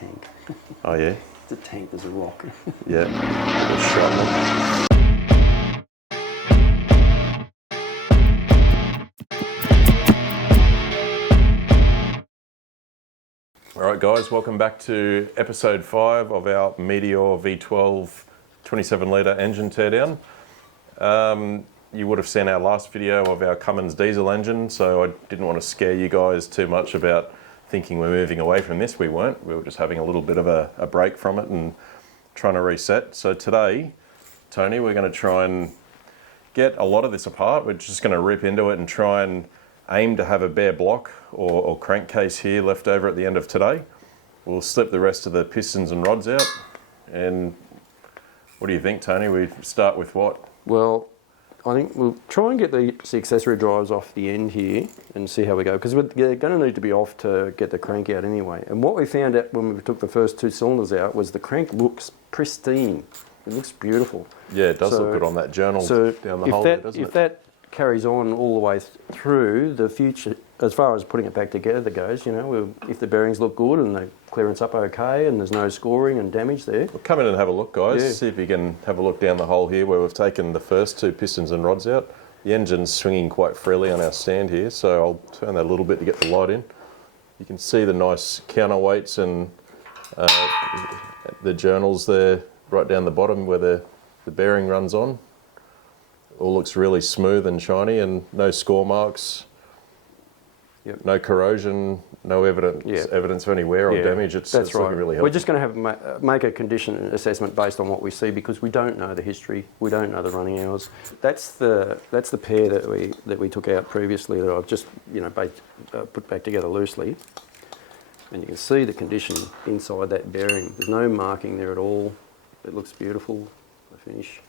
tank. Oh yeah? It's a tank, there's a rock. Yeah. A shot. Alright guys, welcome back to episode 5 of our Meteor V12 27 litre engine teardown. You would have seen our last video of our Cummins diesel engine, so I didn't want to scare you guys too much about thinking we're moving away from this. We weren't. We were just having a little bit of a break from it and trying to reset. So today, Tony, we're going to try and get a lot of this apart. We're just going to rip into it and try and aim to have a bare block or crankcase here left over at the end of today. We'll slip the rest of the pistons and rods out. And what do you think, Tony? We start with what? Well, I think we'll try and get the accessory drives off the end here and see how we go, because they're going to need to be off to get the crank out anyway. And what we found out when we took the first 2 cylinders out was the crank looks pristine. It looks beautiful. Yeah, it does look good on that journal down the hole there, doesn't it? If that carries on all the way through the future, as far as putting it back together goes, you know, if the bearings look good and the clearance up okay and there's no scoring and damage there. Well, come in and have a look, guys. See if you can have a look down the hole here where we've taken the first 2 pistons and rods out. The engine's swinging quite freely on our stand here, so I'll turn that a little bit to get the light in. You can see the nice counterweights and the journals there right down the bottom where the bearing runs on. All looks really smooth and shiny and no score marks. Yep. No corrosion, no evidence of any wear or damage. It's right. Looking really healthy. We're just going to have make a condition assessment based on what we see, because we don't know the history, we don't know the running hours. That's the pair that we took out previously that I've just put back together loosely, and you can see the condition inside that bearing. There's no marking there at all. It looks beautiful. The finish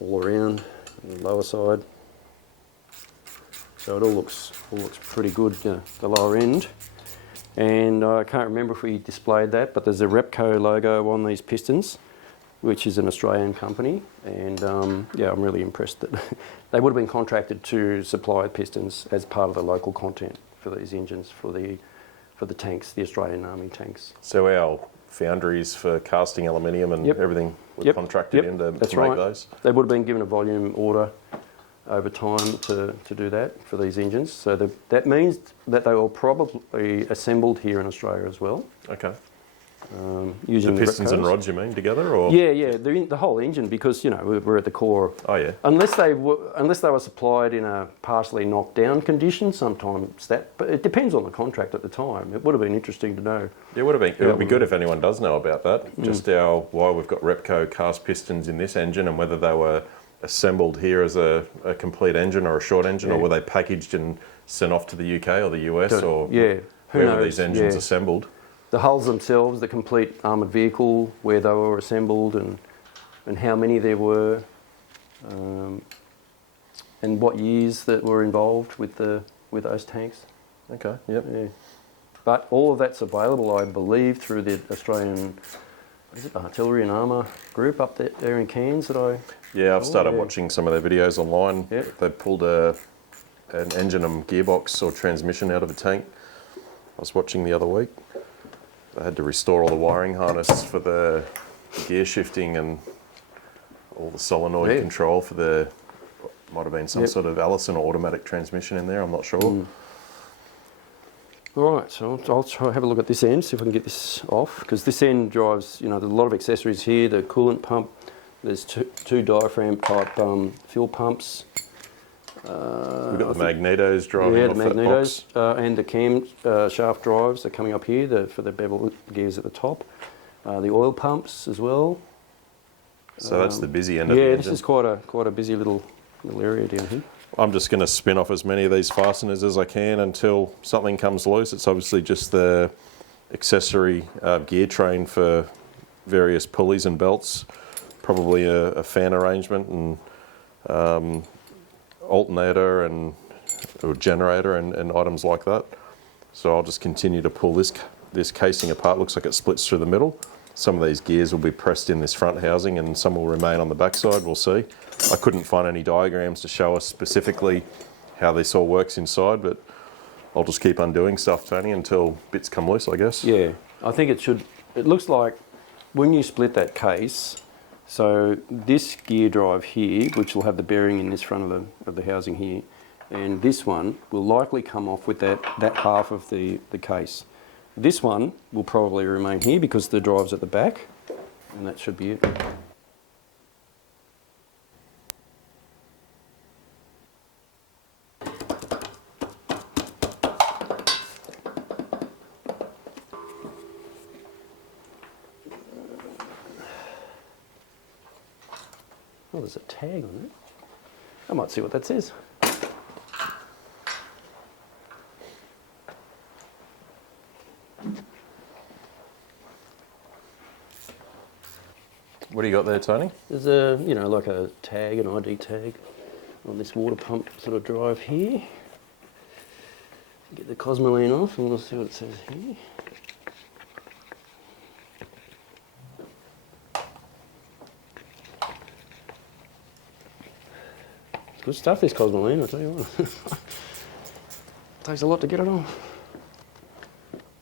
all around on the lower side. So it all looks pretty good, the lower end. And I can't remember if we displayed that, but there's a Repco logo on these pistons, which is an Australian company. And I'm really impressed that they would have been contracted to supply pistons as part of the local content for these engines, for the tanks, the Australian Army tanks. So our foundries for casting aluminium and everything were contracted in to make those? They would have been given a volume order over time to do that for these engines. So that means that they were probably assembled here in Australia as well. Okay. Using the pistons and rods, you mean, together, or? Yeah, the whole engine, because we're at the core. Oh yeah. Unless they were supplied in a partially knocked down condition, sometimes but it depends on the contract at the time. It would have been interesting to know. Yeah, it would have been. It would be good if anyone does know about that. Just why we've got Repco cast pistons in this engine, and whether they were assembled here as a complete engine or a short engine, or were they packaged and sent off to the UK or the US or wherever these engines assembled. The hulls themselves, the complete armoured vehicle, where they were assembled and how many there were, and what years that were involved with those tanks. Okay, yep. Yeah. But all of that's available, I believe, through the Australian Artillery and Armour group up there in Cairns I've started watching some of their videos online. Yep. They pulled an engine and gearbox or transmission out of a tank. I was watching the other week. They had to restore all the wiring harness for the gear shifting and all the solenoid control for might have been some sort of Allison or automatic transmission in there, I'm not sure. All right, so I'll try have a look at this end, see if I can get this off, because this end drives, there's a lot of accessories here, the coolant pump, there's two diaphragm type fuel pumps. We've got the magnetos driving off that box. And the cam shaft drives are coming up here for the bevel gears at the top. The oil pumps as well. So that's the busy end of the engine. Yeah, this is quite a busy little area down here. I'm just going to spin off as many of these fasteners as I can until something comes loose. It's obviously just the accessory gear train for various pulleys and belts, probably a fan arrangement and alternator or generator and items like that. So I'll just continue to pull this casing apart. Looks like it splits through the middle. Some of these gears will be pressed in this front housing and some will remain on the back side, we'll see. I couldn't find any diagrams to show us specifically how this all works inside, but I'll just keep undoing stuff, Tony, until bits come loose, I guess. Yeah, I think it should. It looks like when you split that case, so this gear drive here, which will have the bearing in this front of the housing here, and this one will likely come off with that half of the case. This one will probably remain here because the drive's at the back, and that should be it. Oh, there's a tag on it. I might see what that says. What do you got there, Tony? There's a, like a tag, an ID tag on this water pump sort of drive here. Get the Cosmoline off and we'll see what it says here. It's good stuff, this Cosmoline, I'll tell you what. Takes a lot to get it off.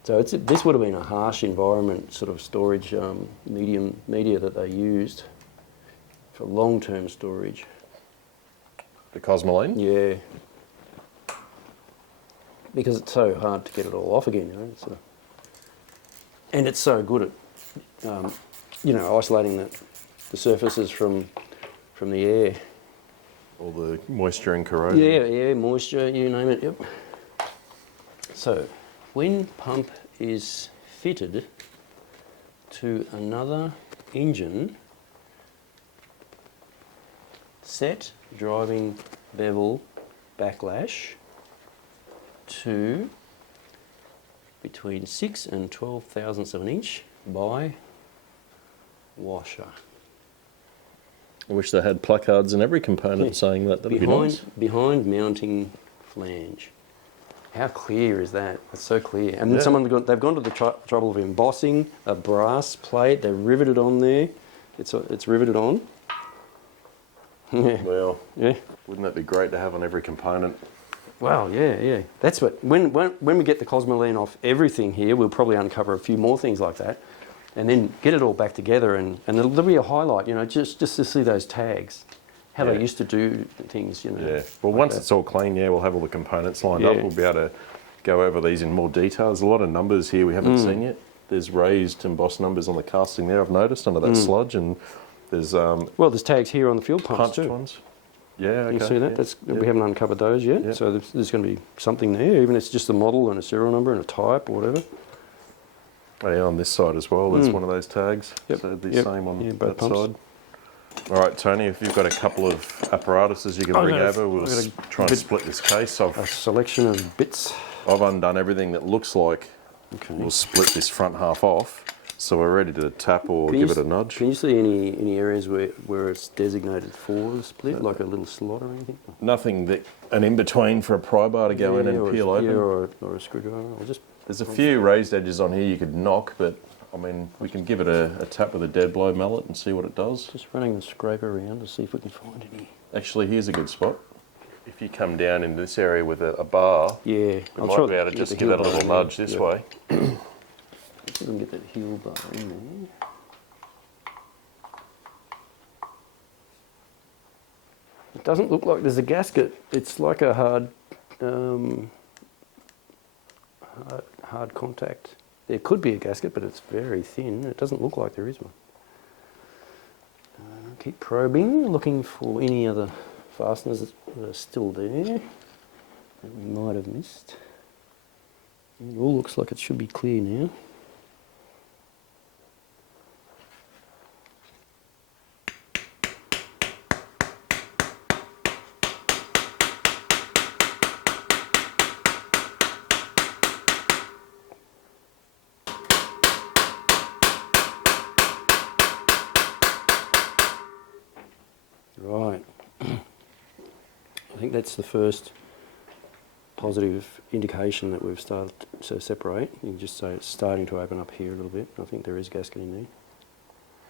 So this would have been a harsh environment sort of storage media that they used for long-term storage. The Cosmoline? Yeah. Because it's so hard to get it all off again, and it's so good at, isolating the surfaces from the air. All the moisture and corrosion. Yeah, moisture, you name it, yep. So, when pump is fitted to another engine, set driving bevel backlash to between 6 and 12 thousandths of an inch by washer. I wish they had placards in every component saying that. That'd be nice. Behind mounting flange. How clear is that? It's so clear. And then they've gone to the trouble of embossing a brass plate. They've riveted on there. It's riveted on. Yeah. Well, yeah. Wouldn't that be great to have on every component? Well, yeah. That's what when we get the Cosmoline off everything here, we'll probably uncover a few more things like that, and then get it all back together, and there'll be a highlight, just to see those tags, how they used to do things, Yeah. Well, like once that. it's all clean, we'll have all the components lined up. We'll be able to go over these in more detail. There's a lot of numbers here we haven't seen yet. There's raised embossed numbers on the casting there, I've noticed, under that sludge, and there's there's tags here on the fuel pumps punched too. ones. Yeah, okay. You see that? We haven't uncovered those yet. Yeah. So there's going to be something there, even if it's just a model and a serial number and a type or whatever. Oh, yeah, on this side as well, there's one of those tags. Yep. So the same on both that pumps. side. All right, Tony, if you've got a couple of apparatuses you can bring over, we'll try and split this case. A selection of bits. I've undone everything that looks like we'll split this front half off, so we're ready to tap or give it a nudge. Can you see any areas where it's designated for the split, like a little slot or anything? Nothing that an in-between for a pry bar to go in and peel open. Or a screwdriver. There's a few raised edges on here you could knock, but I mean, we can give it a tap with a dead blow mallet and see what it does. Just running the scraper around to see if we can find any. Actually, here's a good spot. If you come down in this area with a bar, we might be able to just give that a little nudge this way. See if we can get that heel bar in there. It doesn't look like there's a gasket. It's like a hard contact. There could be a gasket, but it's very thin. It doesn't look like there is one. Keep probing, looking for any other fasteners that are still there that we might have missed. It all looks like it should be clear now. Right. I think that's the first positive indication that we've started to separate. You can just say it's starting to open up here a little bit. I think there is gasket in there.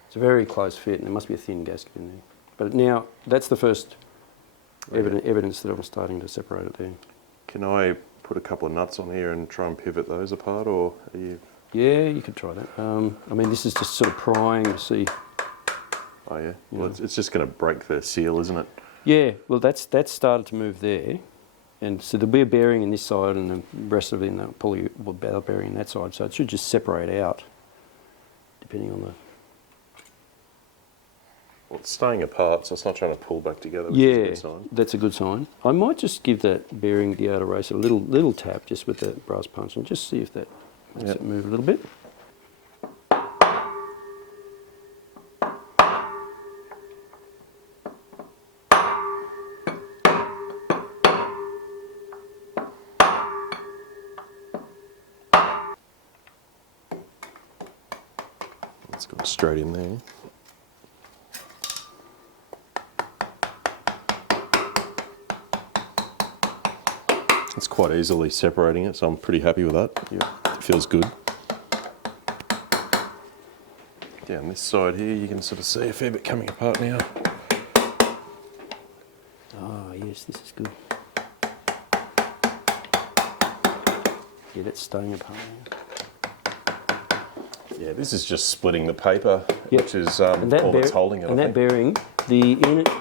It's a very close fit, and there must be a thin gasket in there. But now, that's the first evidence that I'm starting to separate it there. Can I put a couple of nuts on here and try and pivot those apart, or are you Yeah, you could try that. I mean, this is just sort of prying to see. Oh yeah. Well, it's just going to break the seal, isn't it? Yeah, well, that's started to move there. And so there'll be a bearing in this side and the rest of it in the pulley bearing in that side. So it should just separate out, depending on the... Well, it's staying apart, so it's not trying to pull back together, which is a good sign. That's a good sign. I might just give that bearing the outer race a little tap just with the brass punch and just see if that makes it move a little bit. It's gone straight in there. It's quite easily separating it, so I'm pretty happy with that. Yeah. It feels good. Down this side here, you can sort of see a fair bit coming apart now. Ah, yes, this is good. Yeah, that's staying apart now. Yeah, this is just splitting the paper, which is all that's holding it. And that bearing, the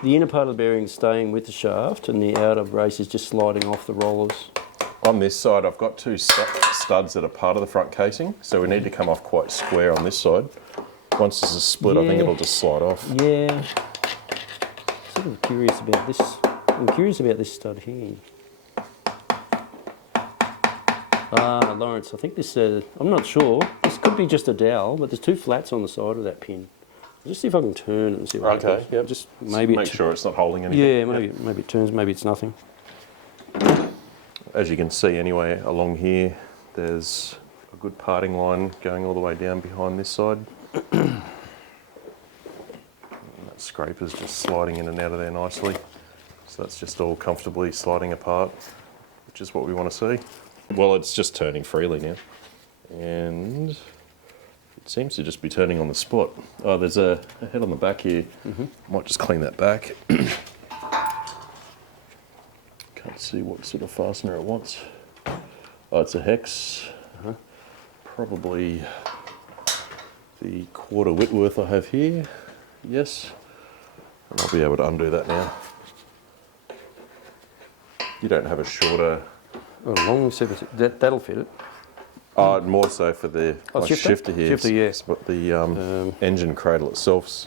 inner part of the bearing is staying with the shaft, and the outer brace is just sliding off the rollers. On this side, I've got two studs that are part of the front casing, so we need to come off quite square on this side. Once this is split, I think it'll just slide off. Yeah. Sort of curious about this. I'm curious about this stud here. Ah, Lawrence, I think this, I'm not sure. This could be just a dowel, but there's two flats on the side of that pin. I'll just see if I can turn it and see what happens. Okay, Just maybe make sure it's not holding anything. Yeah, maybe it turns, maybe it's nothing. As you can see anyway, along here, there's a good parting line going all the way down behind this side. And that scraper's just sliding in and out of there nicely. So that's just all comfortably sliding apart, which is what we want to see. Well, it's just turning freely now. And it seems to just be turning on the spot. Oh, there's a head on the back here. Might just clean that back. Can't see what sort of fastener it wants. Oh, it's a hex. Probably the quarter Whitworth I have here. Yes. And I'll be able to undo that now. You don't have a shorter... Oh, long that'll fit it. More so for the shifter here. Shifter, yeah. But the engine cradle itself's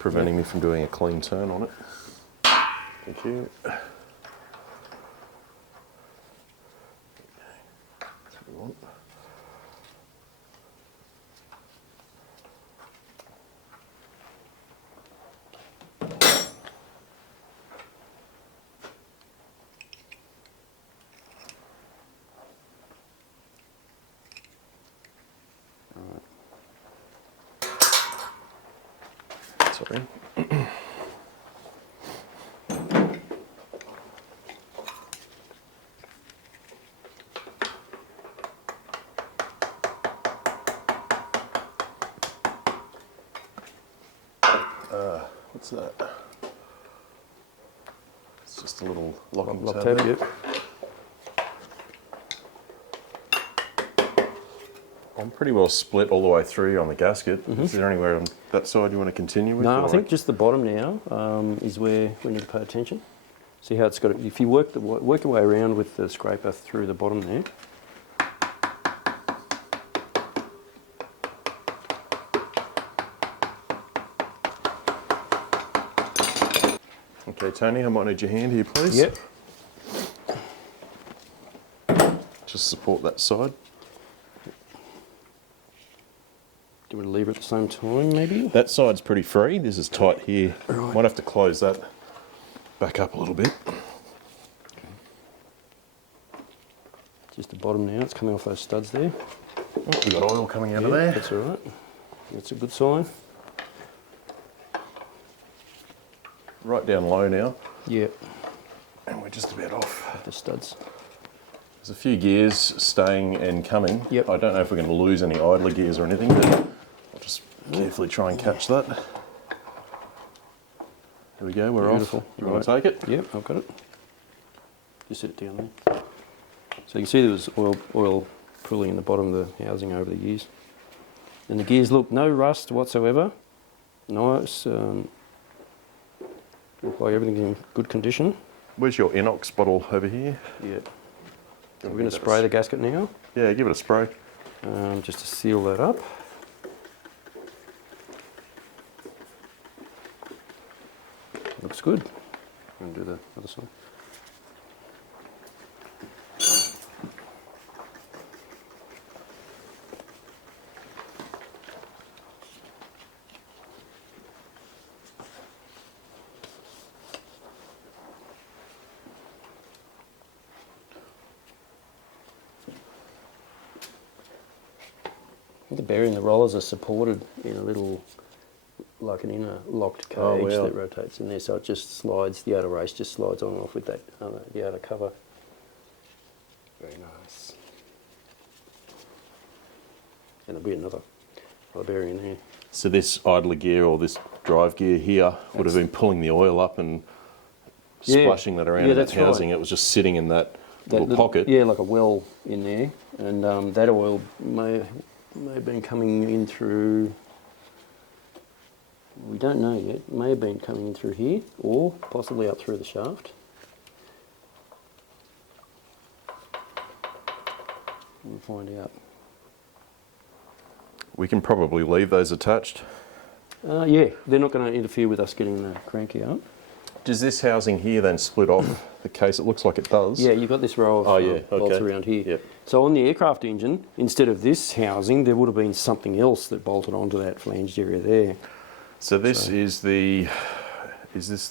preventing me from doing a clean turn on it. Thank you. That's what we want. Sorry. What's that? It's just a little locking Lock tab. tab, yep. I'm pretty well split all the way through on the gasket. Is there anywhere on that side you want to continue with? No, I think just the bottom now is where we need to pay attention. See how it's got it. If you work your way around with the scraper through the bottom there. Okay, Tony, I might need your hand here, please. Yep. Just support that side. Do you want to leave it at the same time, maybe? That side's pretty free. This is tight here. Right. Might have to close that back up a little bit. Just the bottom now. It's coming off those studs there. Oh, we've got oil coming out of there. That's all right. That's a good sign. Right down low now. Yep. And we're just about off. The studs. There's a few gears staying and coming. Yep. I don't know if we're going to lose any idler gears or anything, but I'll just carefully try and catch that. There we go, we're Beautiful. off. Do you want to take it? Yep, I've got it. Just set it down there. So you can see there was oil pulling the bottom of the housing over the years. And the gears, look, no rust whatsoever. Nice. Look like everything's in good condition. Where's your inox bottle over here? Yeah. We're going to spray the gasket now. Yeah, give it a spray. Just to seal that up. Looks good. I'm going to do the other side. The bearing, the rollers are supported in a little, like an inner locked cage that rotates in there, so it just slides, the outer race just slides on and off with that, the outer cover. Very nice. And there'll be another bearing in there. So this idler gear or this drive gear here would have been pulling the oil up and splashing that around in that housing. Right. It was just sitting in that little pocket. Yeah, like a well in there, and that oil may have been coming in through, we don't know yet, may have been coming in through here or possibly up through the shaft. We'll find out. We can probably leave those attached. Yeah, they're not going to interfere with us getting the cranky out. Does this housing here then split off the case? It looks like it does. Yeah, you've got this row of bolts around here. Yep. So on the aircraft engine, instead of this housing, there would have been something else that bolted onto that flanged area there. So this is the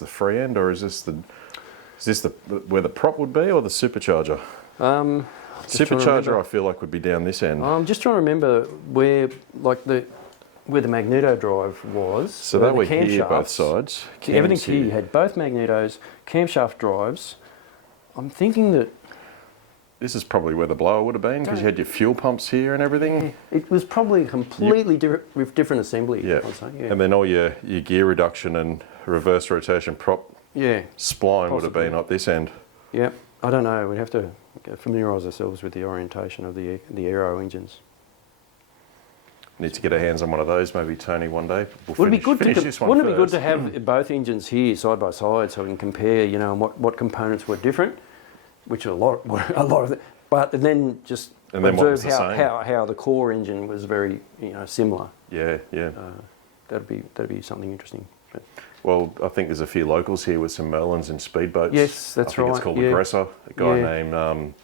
free end, or is this the where the prop would be, or the supercharger? Supercharger, I feel like, would be down this end. I'm just trying to remember where the magneto drive was. So that were here, both sides. Everything's here. You had both magnetos, camshaft drives. I'm thinking that this is probably where the blower would have been, because you had your fuel pumps here and everything. It was probably completely with different assembly. Yeah. I'd say. Yeah. And then all your gear reduction and reverse rotation prop spline would have been up this end. Yeah. I don't know. We'd have to familiarise ourselves with the orientation of the aero engines. Need to get our hands on one of those, maybe, Tony, one day. Wouldn't it be good to have both engines here side by side, so we can compare, what components were different, which are a lot of it, but then just observe how the core engine was very, similar. Yeah. That'd be something interesting. Well, I think there's a few locals here with some Merlins and speedboats. Yes, that's right. I think it's called Aggressor. A guy named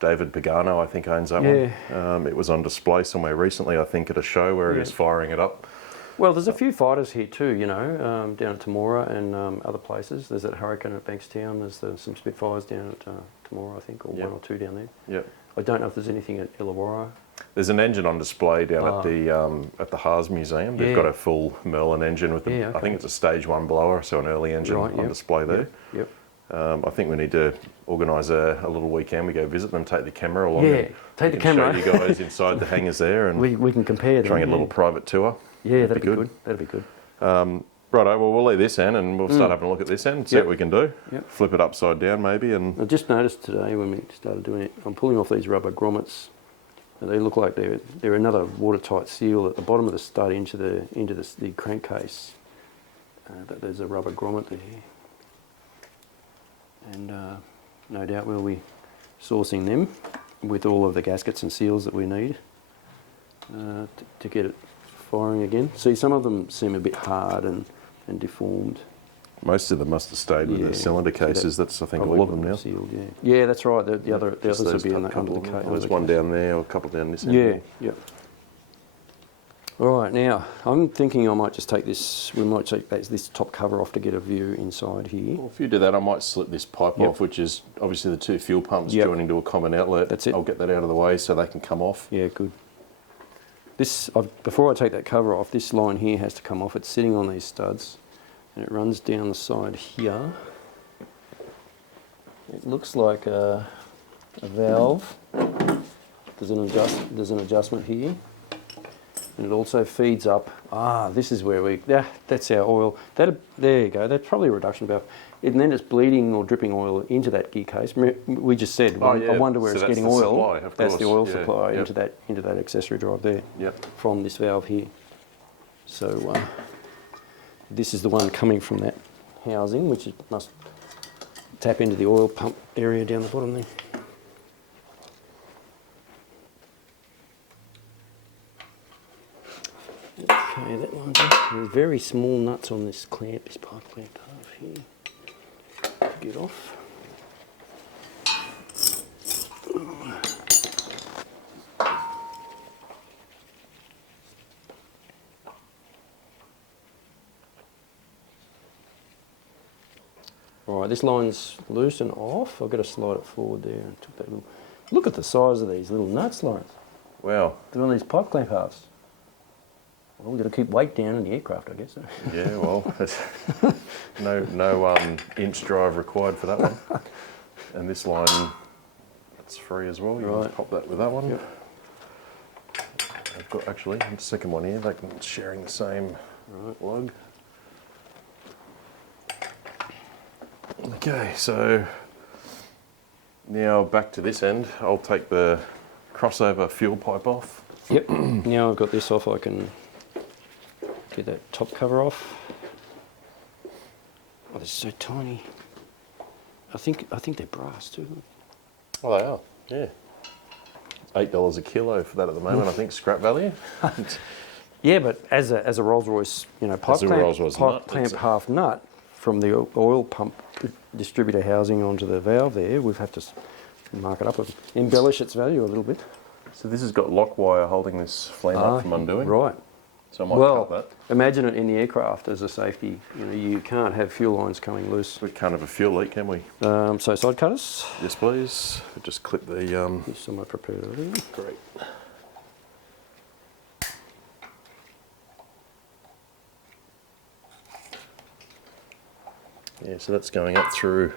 David Pagano, I think, owns that one. It was on display somewhere recently, I think, at a show where he was firing it up. Well, there's a few fighters here too, down at Temora and other places. There's that Hurricane at Bankstown. There's some Spitfires down at Temora, I think, or one or two down there. Yep. I don't know if there's anything at Illawarra. There's an engine on display down at the Haas Museum. They've got a full Merlin engine with I think it's a stage 1 blower, so an early engine on display there. Yep. I think we need to organise a little weekend. We go visit them, take the camera along. Take the camera. Show you guys inside the hangars there, and we can compare them. Try and get a little private tour. Yeah, that'd be good. That'd be good. Righto, well, we'll leave this end and we'll start having a look at this end, see what we can do. Yep. Flip it upside down maybe. And I just noticed today when we started doing it, I'm pulling off these rubber grommets. And they look like they're another watertight seal at the bottom of the stud into the crankcase. But there's a rubber grommet there. And no doubt we'll be sourcing them with all of the gaskets and seals that we need to get it firing again. See, some of them seem a bit hard and deformed. Most of them must have stayed with the cylinder cases. That's, I think, all of them now. Sealed, yeah, that's right. The others will be under the case. There's one down there, or a couple down this end. Yeah. All right, now I'm thinking I might just take this. We might take this top cover off to get a view inside here. Well, if you do that, I might slip this pipe off, which is obviously the two fuel pumps joining to a common outlet. That's it. I'll get that out of the way so they can come off. Yeah, good. Before I take that cover off, this line here has to come off. It's sitting on these studs. And it runs down the side here. It looks like a valve. There's an adjustment here. And it also feeds up. This is where that's our oil. There you go. That's probably a reduction valve. And then it's bleeding or dripping oil into that gear case. We just said, I wonder where it's getting oil. Supply, that's the oil yeah, supply yep. into that accessory drive there. Yep. From this valve here. So this is the one coming from that housing, which it must tap into the oil pump area down the bottom there. Okay, that one's up. There are very small nuts on this clamp, this pipe clamp half here. Get off. All right, this line's loose and off. I've got to slide it forward there. And took that little. Look at the size of these little nuts, Lawrence. Wow. They're on these pipe clamp halves. Well, we've got to keep weight down in the aircraft, I guess. Yeah, well, no inch drive required for that one. And this line, that's free as well. You can just pop that with that one. Yep. I've got actually the second one here. They can sharing the same lug. Okay, so now back to this end. I'll take the crossover fuel pipe off. Yep. Now I've got this off, I can get that top cover off. Oh, they're so tiny. I think they're brass too. Oh, they are. Yeah. $8 a kilo for that at the moment. I think scrap value. Yeah, but as a Rolls-Royce, pipe clamp half nut from the oil pump distributor housing onto the valve there, we've had to mark it up, embellish its value a little bit. So this has got lock wire holding this flame up from undoing. Right. So I might cut that. Imagine it in the aircraft as a safety. You can't have fuel lines coming loose. We can't have a fuel leak, can we? So side cutters. Yes, please. We'll just clip the... Here's some I prepared already. Great. Yeah, so that's going up through...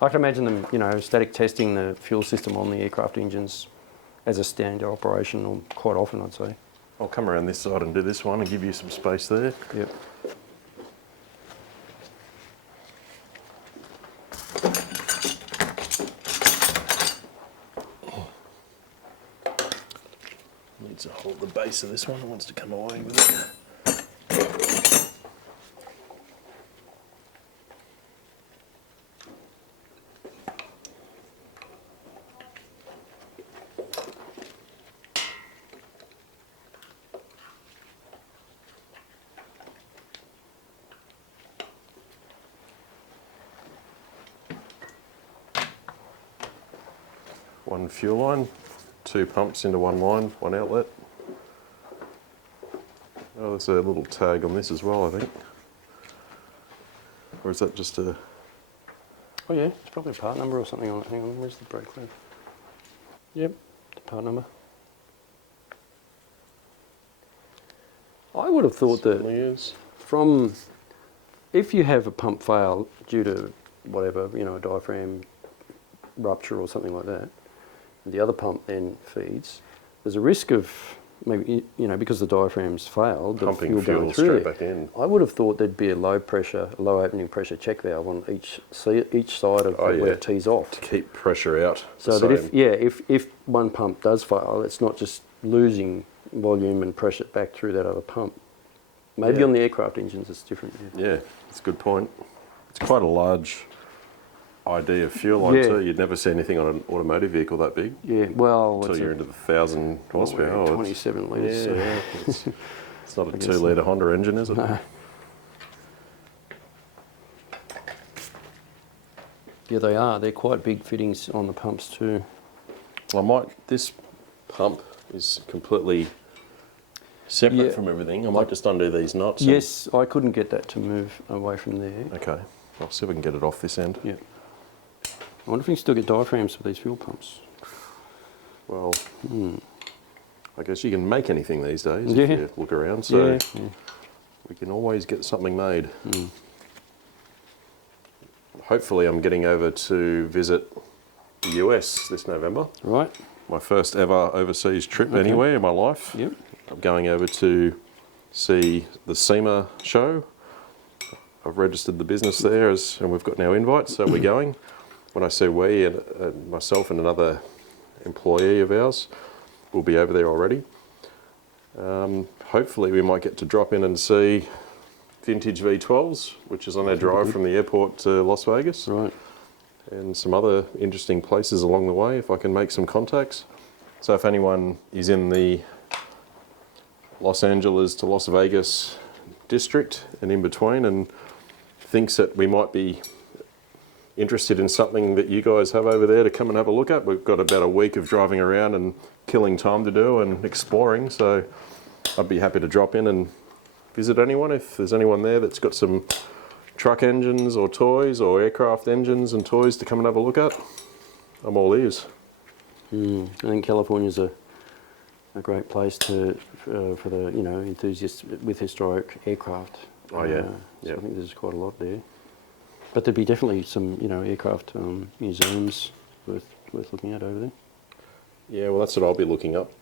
I can imagine them, static testing the fuel system on the aircraft engines as a standard operation, or quite often, I'd say. I'll come around this side and do this one and give you some space there. Yep. Needs to hold the base of this one. It wants to come away with it. One fuel line, 2 pumps into one line, 1 outlet. Oh, there's a little tag on this as well, I think. Or is that just a... Oh yeah, it's probably a part number or something on it. Hang on, where's the brake lead? Yep, the part number. I would have thought that if you have a pump fail due to whatever, a diaphragm rupture or something like that, and the other pump then feeds, there's a risk of maybe, because the diaphragm's failed, the pumping fuel going through straight there. back in. I would have thought there'd be a low opening pressure check valve on each side of where it tees off. To keep pressure out. So that if one pump does fail, it's not just losing volume and pressure back through that other pump. Maybe on the aircraft engines it's different. Yeah, that's a good point. It's quite a large ID of fuel line too. You'd never see anything on an automotive vehicle that big. Yeah, well... Until you're into the 1,000 horsepower. 27 litres. Yeah, it's not a 2-litre Honda engine, is it? No. Yeah, they are. They're quite big fittings on the pumps too. Well, this pump is completely separate from everything. I might just undo these knots. Yes, I couldn't get that to move away from there. Okay, I'll see if we can get it off this end. Yeah. I wonder if you can still get diaphragms for these fuel pumps. Well, I guess you can make anything these days if you look around. So we can always get something made. Hopefully I'm getting over to visit the US this November. Right. My first ever overseas trip anywhere in my life. Yep. I'm going over to see the SEMA show. I've registered the business there, and we've got now invites, so we're going. When I say we, and myself and another employee of ours will be over there already. Hopefully we might get to drop in and see vintage V12s, which is on our drive from the airport to Las Vegas. Right. And some other interesting places along the way if I can make some contacts. So if anyone is in the Los Angeles to Las Vegas district and in between and thinks that we might be interested in something that you guys have over there to come and have a look at, we've got about a week of driving around and killing time to do and exploring, so I'd be happy to drop in and visit anyone if there's anyone there that's got some truck engines or toys or aircraft engines and toys to come and have a look at. I'm all ears. I think California's a great place to for the enthusiasts with historic aircraft. Oh yeah, So I think there's quite a lot there. But there'd be definitely some aircraft museums worth looking at over there. Yeah, well that's what I'll be looking up.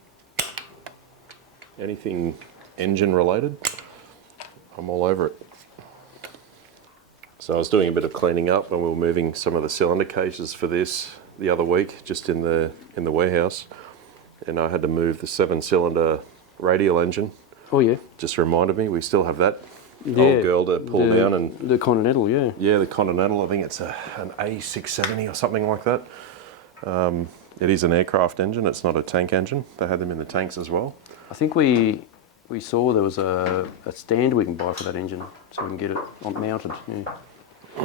Anything engine related, I'm all over it. So I was doing a bit of cleaning up when we were moving some of the cylinder cases for this the other week, just in the warehouse, and I had to move the 7-cylinder radial engine. Oh yeah. Just reminded me we still have that old girl to pull down, and the Continental, yeah. Yeah, the Continental. I think it's an A670 or something like that. It is an aircraft engine. It's not a tank engine. They had them in the tanks as well. I think we saw there was a stand we can buy for that engine, so we can get it mounted. Yeah. I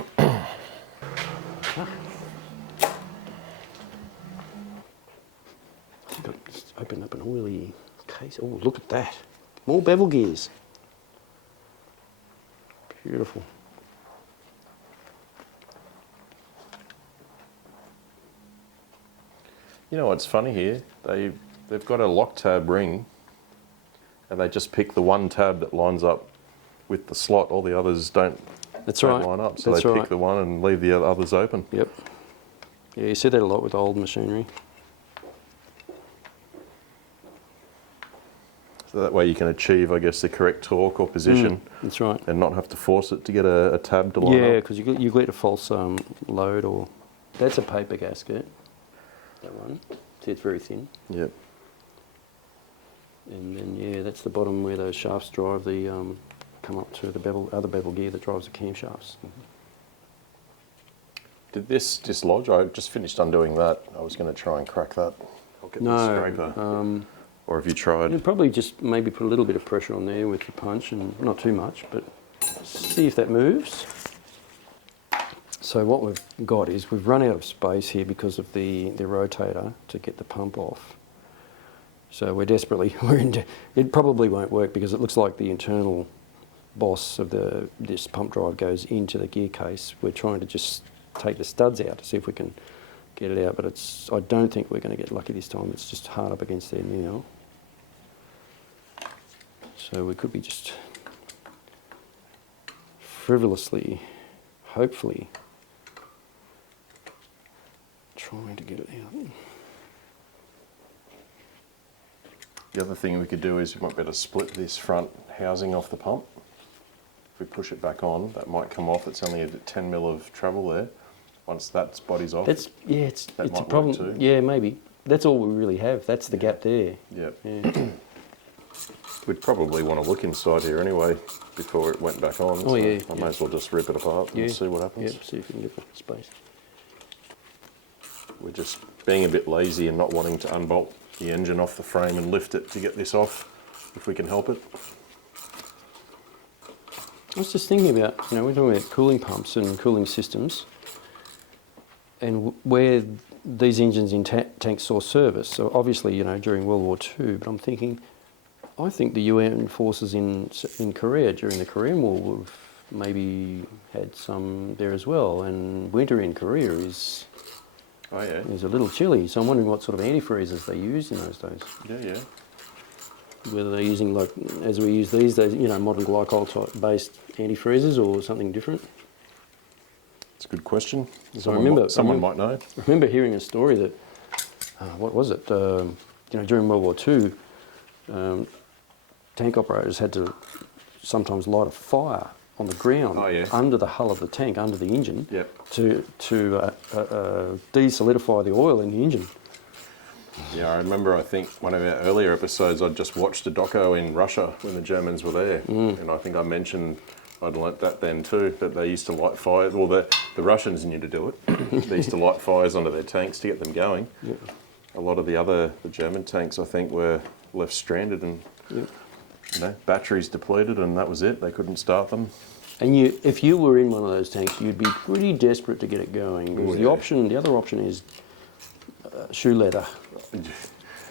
think I just opened up an oily case. Oh, look at that! More bevel gears. Beautiful. You know what's funny here? They've got a lock tab ring, and they just pick the one tab that lines up with the slot. All the others don't line up, so they pick the one and leave the others open. Yep. Yeah, you see that a lot with old machinery. So that way you can achieve, I guess, the correct torque or position. That's right. And not have to force it to get a tab to line up. Yeah, because you get a false load or... That's a paper gasket, that one. See, it's very thin. Yep. And then, yeah, that's the bottom where those shafts drive the... come up to the other bevel gear that drives the camshafts. Did this dislodge? I just finished undoing that. I was going to try and crack that. I'll get the scraper. Or have you tried? You'd probably just maybe put a little bit of pressure on there with your punch, and not too much, but see if that moves. So what we've got is we've run out of space here because of the rotator to get the pump off. So we're it probably won't work because it looks like the internal boss of this pump drive goes into the gear case. We're trying to just take the studs out to see if we can get it out, but I don't think we're going to get lucky this time. It's just hard up against there now. So we could be just frivolously, hopefully, trying to get it out. The other thing we could do is we might be able to split this front housing off the pump. If we push it back on, that might come off. It's only a 10 mil of travel there. Once that body's off, it's a problem. Too. Yeah, maybe. That's all we really have. That's the gap there. Yep. Yeah. We'd probably want to look inside here anyway before it went back on. Oh, yeah. I may as well just rip it apart and see what happens. Yeah, see if we can get the space. We're just being a bit lazy and not wanting to unbolt the engine off the frame and lift it to get this off, if we can help it. I was just thinking about, we're talking about cooling pumps and cooling systems, and where these engines in tanks saw service. So obviously, during World War II, but I think the UN forces in Korea during the Korean War would have maybe had some there as well. And winter in Korea is a little chilly. So I'm wondering what sort of antifreezes they used in those days. Yeah. Whether they're using, like, as we use these days, modern glycol-based antifreezes or something different. It's a good question. So Someone might know. I remember hearing a story that, what was it? During World War II, tank operators had to sometimes light a fire on the ground under the hull of the tank, under the engine, to desolidify the oil in the engine. Yeah, I remember, I think, one of our earlier episodes, I'd just watched a doco in Russia when the Germans were there. And I think I mentioned, I'd learnt that then too, that they used to light fires. Well, the Russians knew to do it. They used to light fires under their tanks to get them going. Yeah. A lot of the German tanks, I think, were left stranded and batteries depleted, and that was it. They couldn't start them. And if you were in one of those tanks, you'd be pretty desperate to get it going. Because the other option is shoe leather.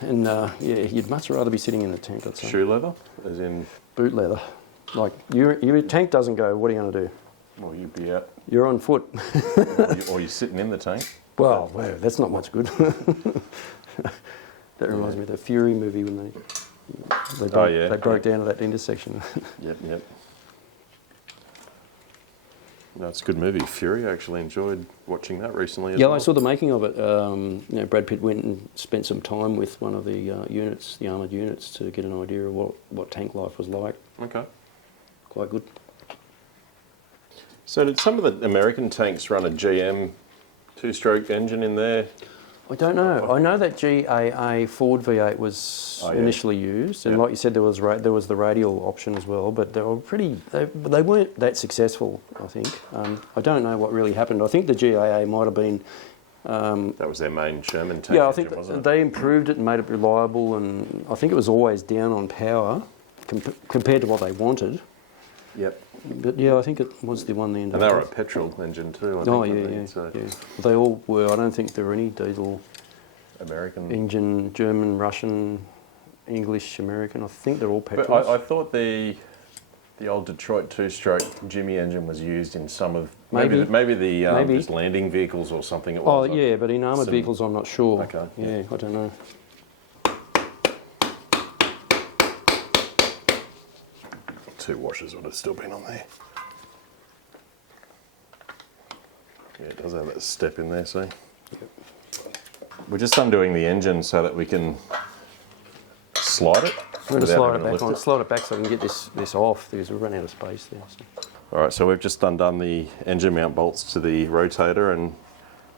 And you'd much rather be sitting in the tank, I'd say. Shoe leather? As in? Boot leather. Like, your tank doesn't go, what are you going to do? Well, you'd be out. You're on foot. or you're sitting in the tank. Well, that's not much good. That reminds me of the Fury movie when they broke down to that intersection. Yep. No, it's a good movie. Fury, I actually enjoyed watching that recently as well. I saw the making of it. Brad Pitt went and spent some time with one of the units, the armoured units, to get an idea of what tank life was like. Okay. Quite good. So did some of the American tanks run a GM two-stroke engine in there? I don't know. I know that GAA Ford V8 was initially used, and like you said, there was the radial option as well. But they were they weren't that successful, I think. I don't know what really happened. I think the GAA might have been. That was their main Sherman tank. Yeah, I think they improved it and made it reliable, and I think it was always down on power compared to what they wanted. Yep. But yeah, I think it was the one they ended up. And they were a petrol engine too, I think. Yeah. They all were. I don't think there were any diesel. American engine, German, Russian, English, American. I think they're all petrols. But I thought the old Detroit two-stroke Jimmy engine was used in some of maybe just landing vehicles or something. It was. Oh yeah, but in armoured vehicles, I'm not sure. Okay. Yeah, I don't know. 2 washers would have still been on there. Yeah, it does have that step in there, see? Yep. We're just undoing the engine so that we can slide it. We're going to slide it back so we can get this off because we've run out of space there. So. All right, so we've just undone the engine mount bolts to the rotator and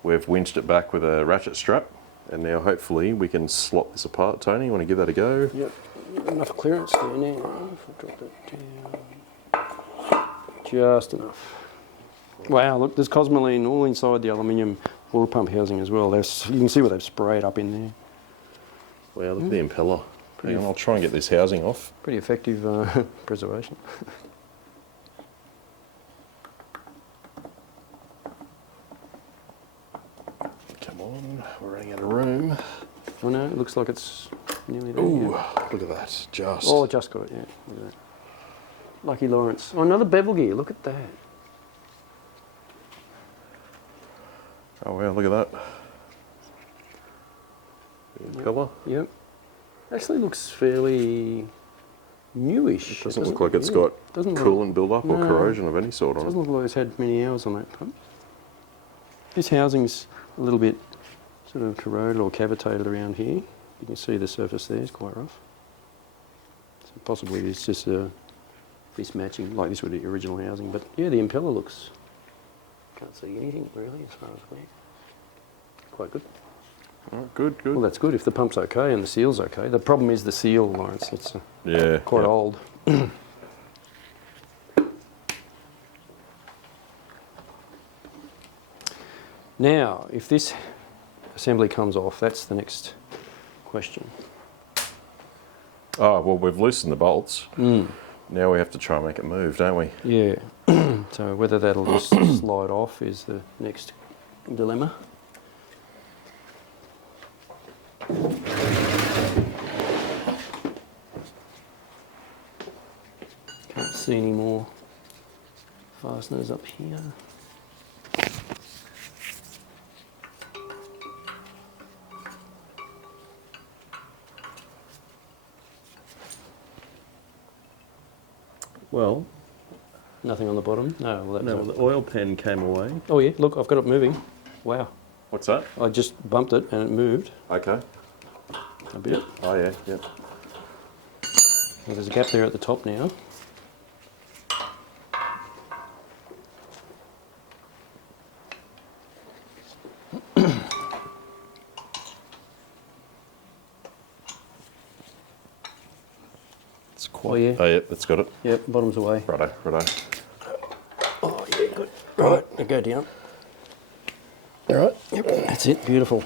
we've winched it back with a ratchet strap. And now hopefully we can slot this apart. Tony, you want to give that a go? Yep. Enough clearance there now. If I drop that down. Just enough. Wow, look, there's cosmoline all inside the aluminium oil pump housing as well. You can see where they've sprayed up in there. Wow, look at the impeller. Hang on, I'll try and get this housing off. Pretty effective preservation. Come on, we're running out of room. Oh no, it looks like it's nearly there. Ooh, look at that, just. Oh, just got it, yeah. Look at that. Lucky Lawrence. Oh, another bevel gear, look at that. Oh wow, look at that. The impeller. Yep. Actually looks fairly newish. It doesn't look like it's got coolant build-up or corrosion of any sort on it. It doesn't look like it's had many hours on that pump. This housing's a little bit sort of corroded or cavitated around here. You can see the surface there is quite rough. So possibly it's just mismatching, like this with the original housing. But yeah, the impeller looks, can't see anything really as far as there. Quite good. Oh, good. Well, that's good if the pump's okay and the seal's okay. The problem is the seal, Lawrence. It's quite old. Now, if this assembly comes off, that's the next question. Oh, well, we've loosened the bolts. Now we have to try and make it move, don't we? Yeah. So whether that'll just slide off is the next dilemma. Can't see any more fasteners up here. Well, nothing on the bottom? No, well, the oil pen came away. Oh yeah, look, I've got it moving. Wow. What's that? I just bumped it and it moved. Okay. A bit. Oh yeah, yep. Well, there's a gap there at the top now. It's quite. Oh, yeah. Oh, yep, that's got it. Yep, bottom's away. Righto, righto. Oh, yeah, good. Right, now go down. All right. Yep, that's it, beautiful.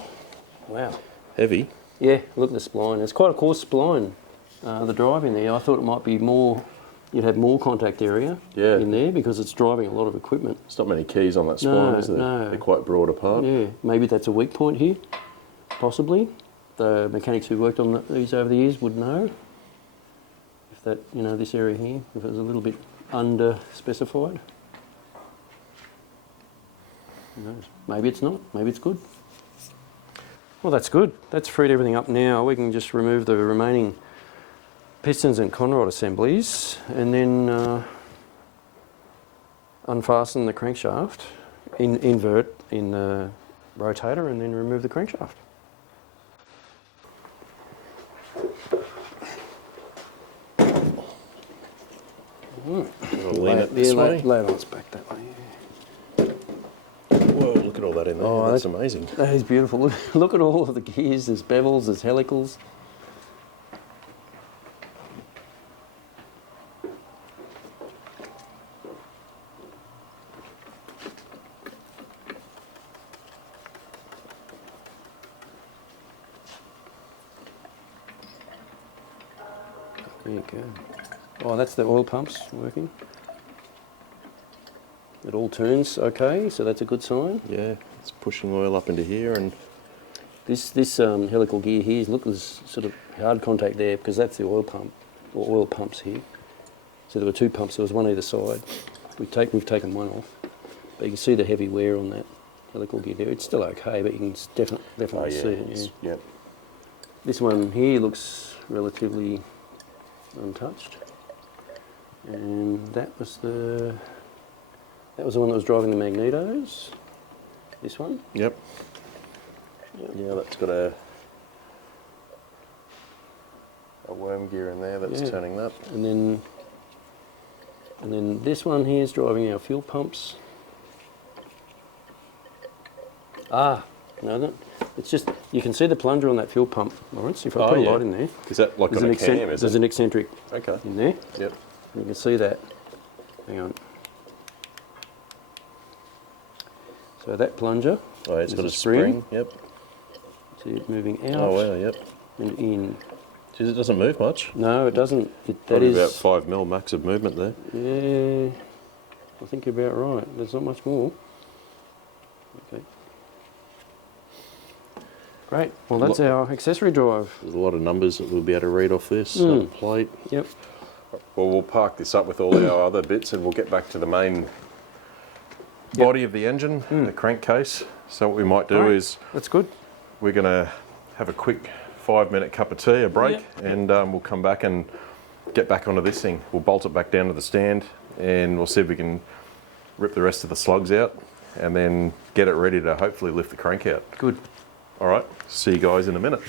Wow. Heavy. Yeah, look at the spline. It's quite a coarse spline, the drive in there. I thought it might be more, you'd have more contact area in there because it's driving a lot of equipment. There's not many keys on that spline, is there? No. They're quite broad apart. Yeah, maybe that's a weak point here, possibly. The mechanics who worked on these over the years would know if that, you know, this area here, if it was a little bit under specified. Who knows? Maybe it's not, maybe it's good. Well, that's good. That's freed everything up now. We can just remove the remaining pistons and conrod assemblies and then unfasten the crankshaft, invert in the rotator and then remove the crankshaft. Lean it this way. Lay it on its back that way. Whoa, look at all that in there. Oh, that's amazing. That is beautiful. Look at all of the gears. There's bevels, there's helicals. There you go. Oh, that's the oil pumps working. It all turns okay, so that's a good sign. Yeah, it's pushing oil up into here, and This helical gear here, look, there's sort of hard contact there because that's the oil pump, or oil pumps here. So there were two pumps, there was one either side. We've taken one off, but you can see the heavy wear on that helical gear there. It's still okay, but you can definitely see it. Yeah. Yep. This one here looks relatively untouched, and that was the one that was driving the magnetos. This one. Yep. Yeah, that's got a worm gear in there that's turning that. And then this one here is driving our fuel pumps. No, it's just, you can see the plunger on that fuel pump, Lawrence, if I put a light in there. Is that like on a cam, is There's it? an eccentric in there. Yep. You can see that. Hang on. So that plunger, Oh, it's got a spring. Yep. see it moving out Oh, wow, yep. and in. Jeez, it doesn't move much. No, it doesn't. That Probably is about 5 mil max of movement there. Yeah, I think you're about right. There's not much more. Okay. Great. Well, that's our accessory drive. There's a lot of numbers that we'll be able to read off this plate. Yep. Well, we'll park this up with all our other bits and we'll get back to the main body of the engine, the crankcase. So what we might do is That's good. we're going to have a quick 5-minute cup of tea, a break, and we'll come back and get back onto this thing. We'll bolt it back down to the stand and we'll see if we can rip the rest of the slugs out and then get it ready to hopefully lift the crank out. Good. All right, see you guys in a minute.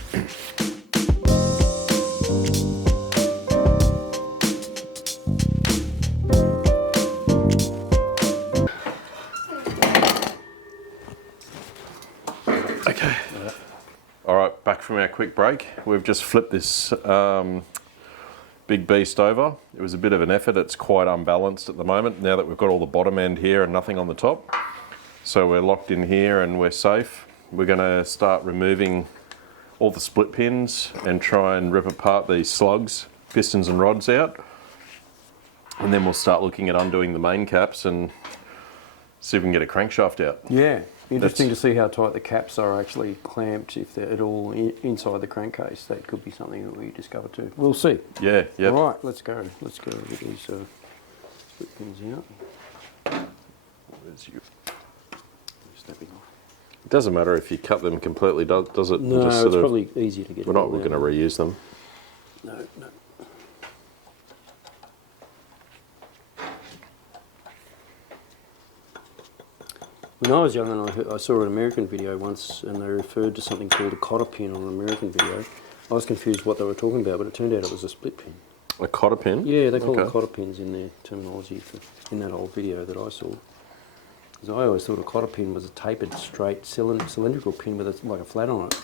Okay. All right, back from our quick break. We've just flipped this big beast over. It was a bit of an effort. It's quite unbalanced at the moment now that we've got all the bottom end here and nothing on the top. So we're locked in here and we're safe. We're going to start removing all the split pins and try and rip apart these slugs, pistons and rods out. And then we'll start looking at undoing the main caps and see if we can get a crankshaft out. Yeah. Interesting to see how tight the caps are actually clamped if they're at all inside the crankcase. That could be something that we discover too. We'll see. Yeah, yeah. All right, let's go. Let's go get these split pins out. Where's you? Stepping off. It doesn't matter if you cut them completely, does it? No, Just it's probably easier to get. We're going to reuse them. No, no. When I was young, and I saw an American video once, and they referred to something called a cotter pin on an American video. I was confused what they were talking about, but it turned out it was a split pin. A cotter pin? Yeah, they call it Okay. cotter pins in their terminology in that old video that I saw. Because I always thought a cotter pin was a tapered, straight, cylindrical pin with like a flat on it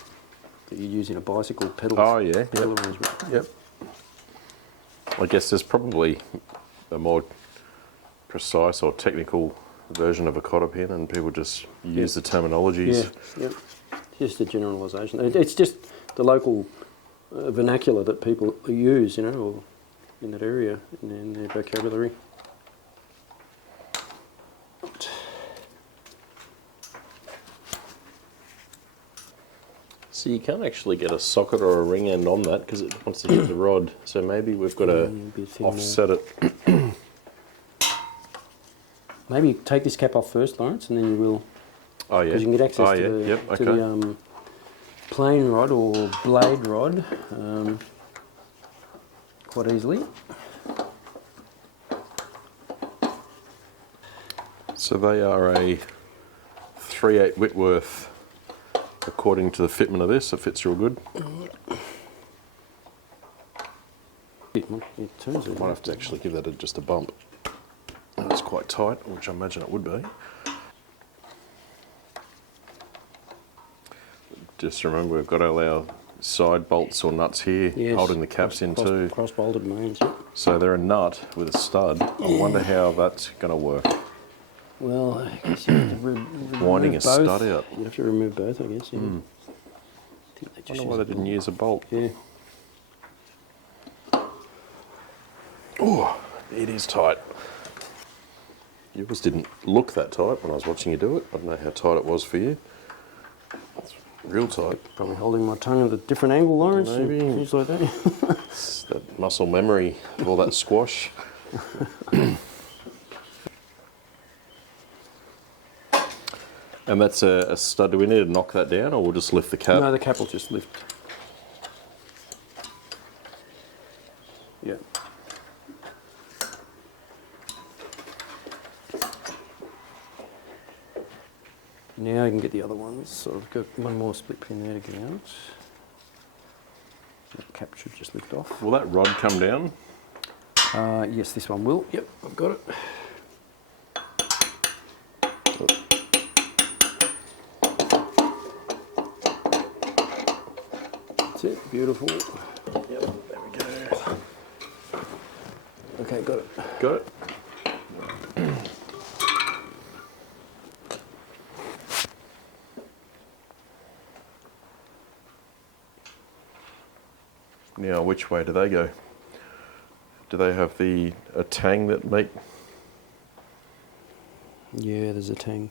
that you use in a bicycle pedal. Oh, yeah. pedal Yep. arrangement. Yep. I guess there's probably a more precise or technical version of a cotter pin, and people just use the terminologies. Yeah, yep. Just a generalisation. It's just the local vernacular that people use, you know, or in that area, in their vocabulary. So you can't actually get a socket or a ring end on that because it wants to hit the rod. So maybe we've got to offset it. Maybe take this cap off first, Lawrence, and then you will. Oh yeah. Because you can get access to the, Yep. to the plain rod or blade rod quite easily. So they are a 3/8 Whitworth, according to the fitment of this. It fits real good. It turns it. Might have to actually give that just a bump. It's quite tight, which I imagine it would be. Just remember, we've got all our side bolts or nuts here, Yes, holding the caps in too. Cross-bolted mains, yeah. So they're a nut with a stud. I wonder how that's going to work. Well, I guess you have to Winding remove a both. stud out. You have to remove both, I guess, yeah. I think they I just wonder why use they didn't use a bolt. Yeah. Oh, it is tight. Yours didn't look that tight when I was watching you do it. I don't know how tight it was for you. It's real tight. Probably holding my tongue at a different angle, Lawrence. Maybe. Things like that. It's that muscle memory of all that squash. And that's a stud. Do we need to knock that down, or we'll just lift the cap? No, the cap will just lift. Yeah. Now you can get the other ones. So I've got one more split pin there to get out. The cap should just lift off. Will that rod come down? Yes, this one will. Yep, I've got it. That's it, beautiful. Yep, there we go. Okay, got it. Got it. Now, which way do they go? Do they have a tang that make? Yeah, there's a tang.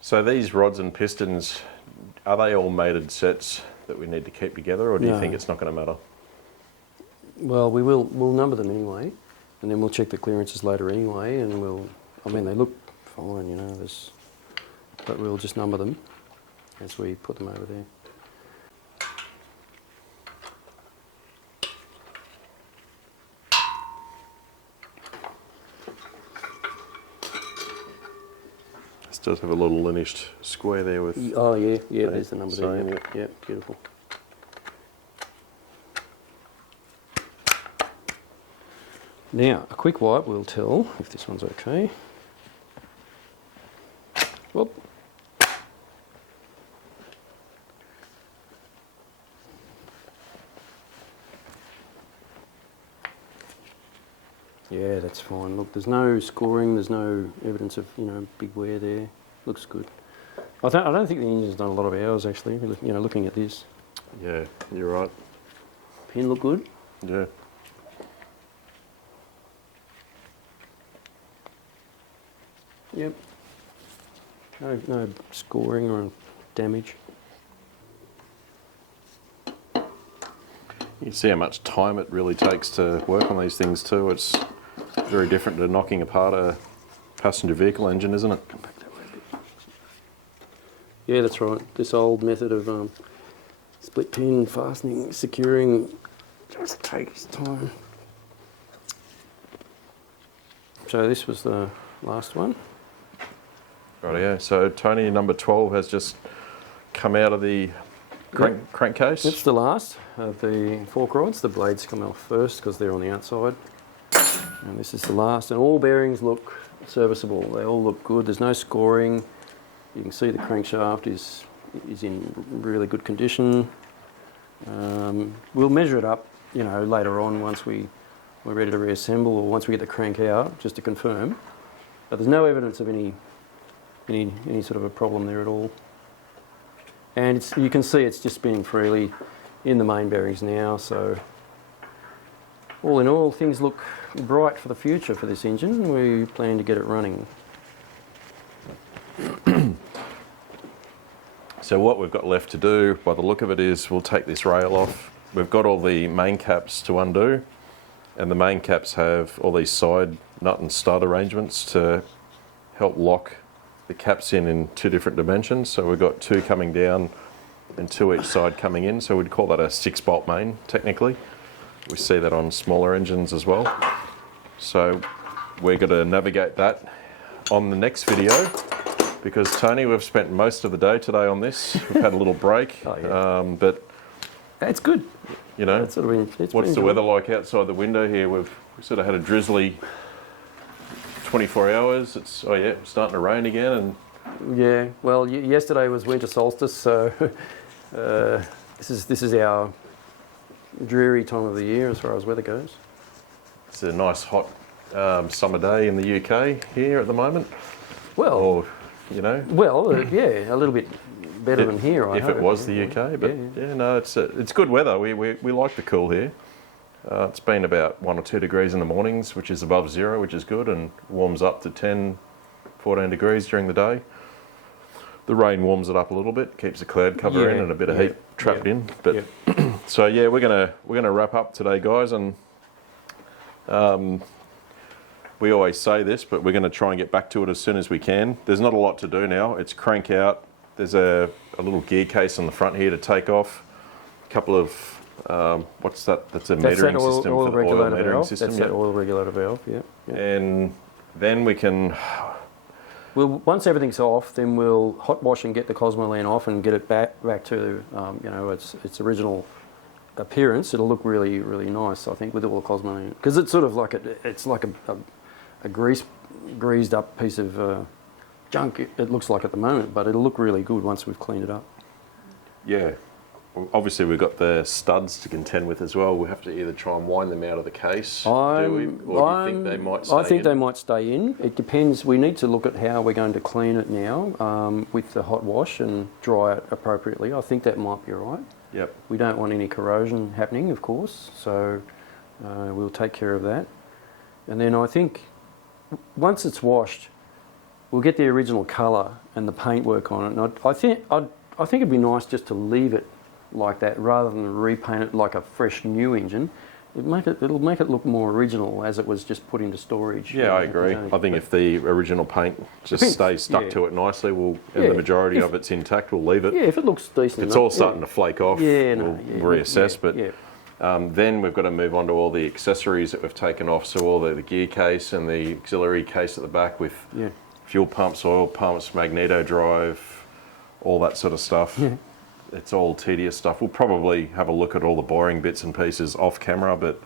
So these rods and pistons, are they all mated sets that we need to keep together, or do you No. think it's not going to matter? Well, we'll number them anyway, and then we'll check the clearances later anyway, and I mean, they look fine, you know, but we'll just number them as we put them over there. This does have a little lineaged square there with. Oh yeah, yeah, Okay, there's the number sorry. there. Yeah, beautiful. Now, a quick wipe will tell if this one's okay. Whoop. Yeah, that's fine. Look, there's no scoring, there's no evidence of, big wear there. Looks good. I don't think the engine's done a lot of hours actually, looking at this. Yeah, you're right. Pin look good. Yeah. Yep. No scoring or damage. You see how much time it really takes to work on these things too. It's very different to knocking apart a passenger vehicle engine, isn't it? Come back that way a bit. Yeah, that's right. This old method of split pin fastening, securing, just takes time. So this was the last one. Rightio. So Tony, number 12 has just come out of the crankcase. It's the last of the fork rods. The blades come off first because they're on the outside. And this is the last. And all bearings look serviceable. They all look good. There's no scoring. You can see the crankshaft is in really good condition. We'll measure it up, later on once we're ready to reassemble or once we get the crank out, just to confirm. But there's no evidence of any sort of a problem there at all. And you can see it's just spinning freely in the main bearings now. So all in all, things look bright for the future for this engine. We're planning to get it running. So what we've got left to do, by the look of it, is we'll take this rail off. We've got all the main caps to undo, and the main caps have all these side nut and stud arrangements to help lock the caps in 2 different dimensions. So we've got 2 coming down and 2 each side coming in. So we'd call that a 6-bolt main, technically. We see that on smaller engines as well. So we're going to navigate that on the next video. Because Tony, we've spent most of the day today on this. We've had a little break, but it's good. What's the weather like outside the window here? We've sort of had a drizzly 24 hours. It's starting to rain again, and well, yesterday was winter solstice, so this is our dreary time of the year as far as weather goes. It's a nice hot summer day in the UK here at the moment. Well. a little bit better than here, I hope. If it was the UK, but it's good weather. We like the cool here. It's been about 1 or 2 degrees in the mornings, which is above zero, which is good, and warms up to 10, 14 degrees during the day. The rain warms it up a little bit, keeps the cloud cover in and a bit of heat trapped in. But so we're gonna wrap up today, guys, and we always say this, but we're going to try and get back to it as soon as we can. There's not a lot to do now. It's crank out. There's a little gear case on the front here to take off. A couple of, what's that? That's a metering system for the oil metering system. That's that oil regulator valve, yeah. And then we can... Once everything's off, then we'll hot wash and get the Cosmoline off and get it back to, its original appearance. It'll look really, really nice, I think, with all the Cosmoline. Because it's sort of like a greased up piece of junk, it looks like at the moment, but it'll look really good once we've cleaned it up. Yeah. Well, obviously we've got the studs to contend with as well. We'll have to either try and wind them out of the case, do you think they might stay in? I think they might stay in. It depends. We need to look at how we're going to clean it now with the hot wash and dry it appropriately. I think that might be all right. Yep. We don't want any corrosion happening, of course, so we'll take care of that. And then I think once it's washed, we'll get the original colour and the paintwork on it. And I think it'd be nice just to leave it like that rather than repaint it like a fresh new engine. It'll make it look more original as it was just put into storage. Yeah, I agree. I think if the original paint just stays stuck to it nicely, and the majority of it's intact, we'll leave it. Yeah, if it looks decent. If it's all starting to flake off, we'll reassess. Then we've got to move on to all the accessories that we've taken off. So all the gear case and the auxiliary case at the back with fuel pumps, oil pumps, magneto drive, all that sort of stuff. Yeah. It's all tedious stuff. We'll probably have a look at all the boring bits and pieces off camera, but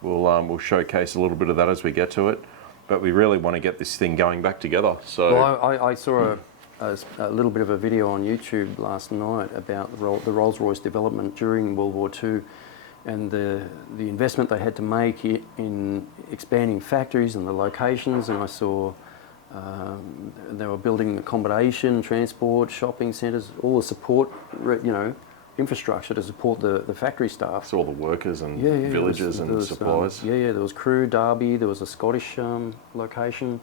we'll showcase a little bit of that as we get to it. But we really want to get this thing going back together. So I saw a little bit of a video on YouTube last night about the Rolls-Royce development during World War II and the investment they had to make in expanding factories and the locations. And I saw they were building accommodation, transport, shopping centres, all the support, infrastructure to support the factory staff. So all the workers and villages and supplies. There was Crewe, Derby, there was a Scottish location,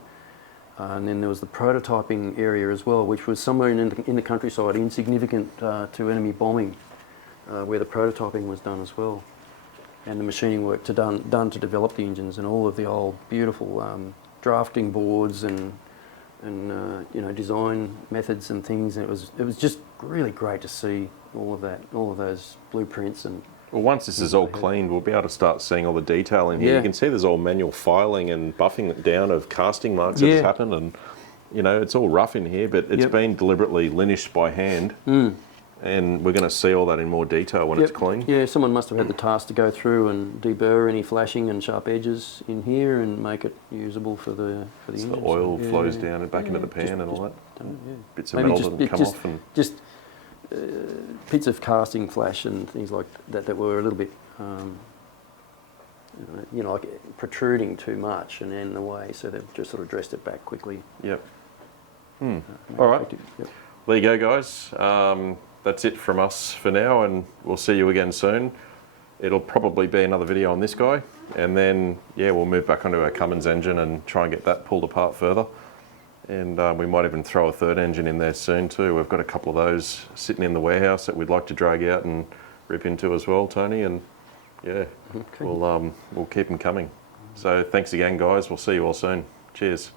and then there was the prototyping area as well, which was somewhere in the countryside, insignificant to enemy bombing, where the prototyping was done as well, and the machining work done to develop the engines and all of the old beautiful drafting boards and design methods and things. And it was just really great to see all of those blueprints and Well, once this is all cleaned, we'll be able to start seeing all the detail in here. Yeah. You can see there's all manual filing and buffing down of casting marks that has happened, and you know it's all rough in here, but it's been deliberately linished by hand, and we're going to see all that in more detail when it's clean. Yeah, someone must have had the task to go through and deburr any flashing and sharp edges in here and make it usable for the engine. The oil flows down and back into the pan and all that. Bits of Maybe metal that come off. And just bits of casting flash and things like that that were a little bit, like protruding too much and in the way, so they've just sort of dressed it back quickly. Yep. All right. Yep. There you go, guys. That's it from us for now, and we'll see you again soon. It'll probably be another video on this guy, and then, we'll move back onto our Cummins engine and try and get that pulled apart further. And we might even throw a third engine in there soon too. We've got a couple of those sitting in the warehouse that we'd like to drag out and rip into as well, Tony, and we'll keep them coming. So thanks again, guys. We'll see you all soon. Cheers.